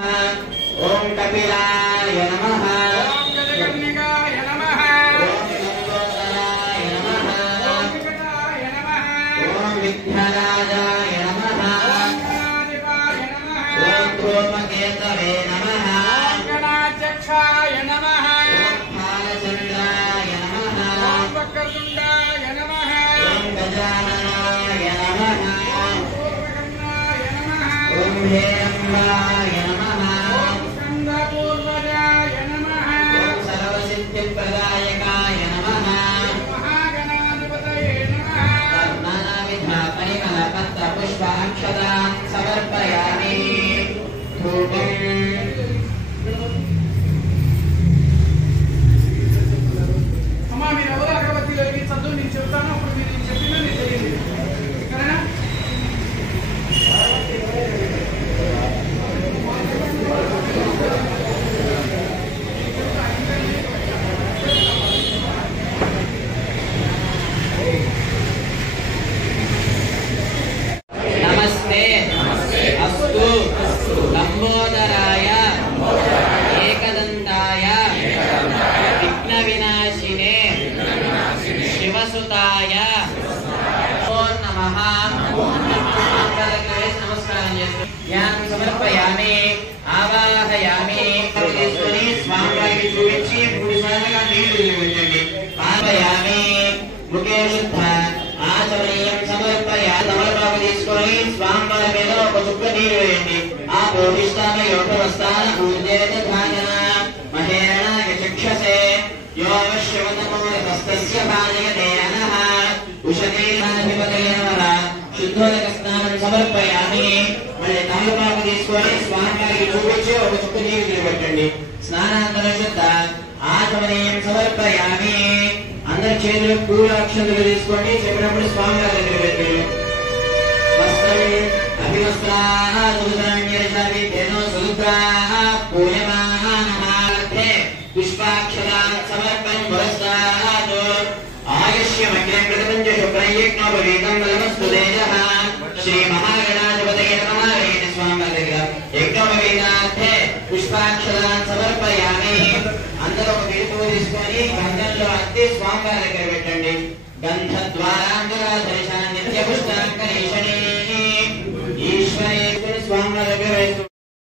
ओम कपिलाय नमः। ओम गजकर्णिकाय नमः। ओम लंबोदराय नमः। ओम विकटाय नमः। ओम विघ्नराजाय नमः। ओम गणाधिपाय नमः। ओम धूमकेतवे नमः। ओम गणाध्यक्षाय नमः। ओम भालचंद्राय नमः। ओम वक्रतुंडाय नमः। ओम गजाननाय नमः। ओम पूर्वकर्णाय नमः। ओम हेरंबाय नमः। ओम स्कंदपूर्वजाय नमः। ओम सर्वसिद्धिप्रदायकाय नमः। महागणाधिपतये नमः। नानाविधा परिमलपत्रपुष्पाक्षतां समर्पयामि। धूपम् అమ్మా మీరు ఎవరు అగరబత్తి వెలిగించద్దు, నేను చెప్తాను, అప్పుడు మీరు చెప్పినా నేను చేయండి, సరేనా? नमस्ते अस्तु लंबोदराय एकदंताय विघ्नविनाशिने शिवसुताय नमो नमः। नमस्कारं ध्यानं समर्पयामि, आवाहयामि। स्वामिवाరికి చూపించి 3 సార్లుగా నీళ్లు వేయండి। ఆవాహయామి, ముఖే శుద్ధ ఆచమనీయం సమర్పయామి। తమలపాకు తీసుకొని స్వామివారి మీద ఒక చుక్క నీళ్లు వేయండి। ఆ భూమిష్టాన యోగవస్థాన ఊర్జేత ధాయన మహేరణాయ చక్షసే యోగశ్రవతమోరస్తస్య భాజయతే అనః ఉషతీనాధిపతయే నమః। శుద్ధోదక స్నానం సమర్పయామి। మళ్ళీ తమలపాకు తీసుకొని స్వామివారికి చూపించి ఒక చుక్క నీళ్లు పెట్టండి। స్నానాంతర శుద్ధ ఆచమనీయం సమర్పయామి। అందరి చేతులు పూల అక్షంతలు తీసుకోండి, చెప్పినప్పుడు స్వామివారి దగ్గర పెట్టండి। వస్త్రం అభివస్త్రాః సురుద్రాణ్యర్షావిద్యేనో సురుద్రాః పూయమానమార్థే పుష్పాక్షతాం సమర్పణం పురస్కారాత్ ఆయుష్యమగ్నం ప్రతిపంచ శుక్రయజ్ఞోపవీతం బలమస్తు తేజః। శ్రీ మహాగణాధిపతయే నమః। స్వామివారి దగ్గర యజ్ఞోపవీతార్థే పుష్పాక్షతాం సమర్పయామి। అందరూ ఒక విడుపు తీసుకొని గంధంలో అద్ది స్వామివారి దగ్గర పెట్టండి। గంధద్వారాంగరాధరిషా నిత్యపుష్టాంకరీషణీ